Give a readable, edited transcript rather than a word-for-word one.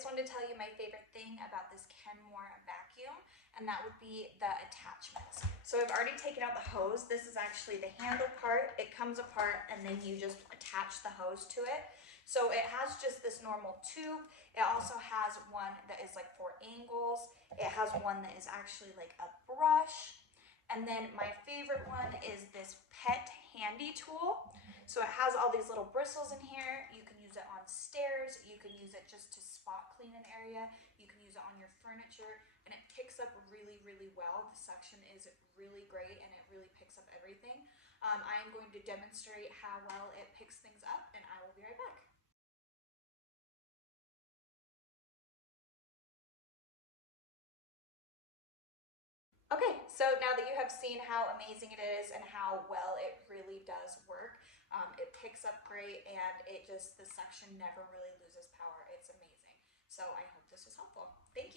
just wanted to tell you my favorite thing about this Kenmore vacuum, and that would be the attachments. So I've already taken out the hose. This is actually the handle part. It comes apart and then you just attach the hose to it. So it has just this normal tube. It also has one that is like for angles. It has one that is actually like a brush. And then my favorite one is this pet handy tool. So it has all these little bristles in here. You can use it on stairs. You can use it just to spot clean an area. You can use it on your furniture, and it picks up really, really well. The suction is really great, and it really picks up everything. I am going to demonstrate how well it picks things up, and I will be right back. Okay, so now that you have seen how amazing it is and how well it really does work, it picks up great, and the suction never really loses power. It's amazing. So I hope this was helpful. Thank you.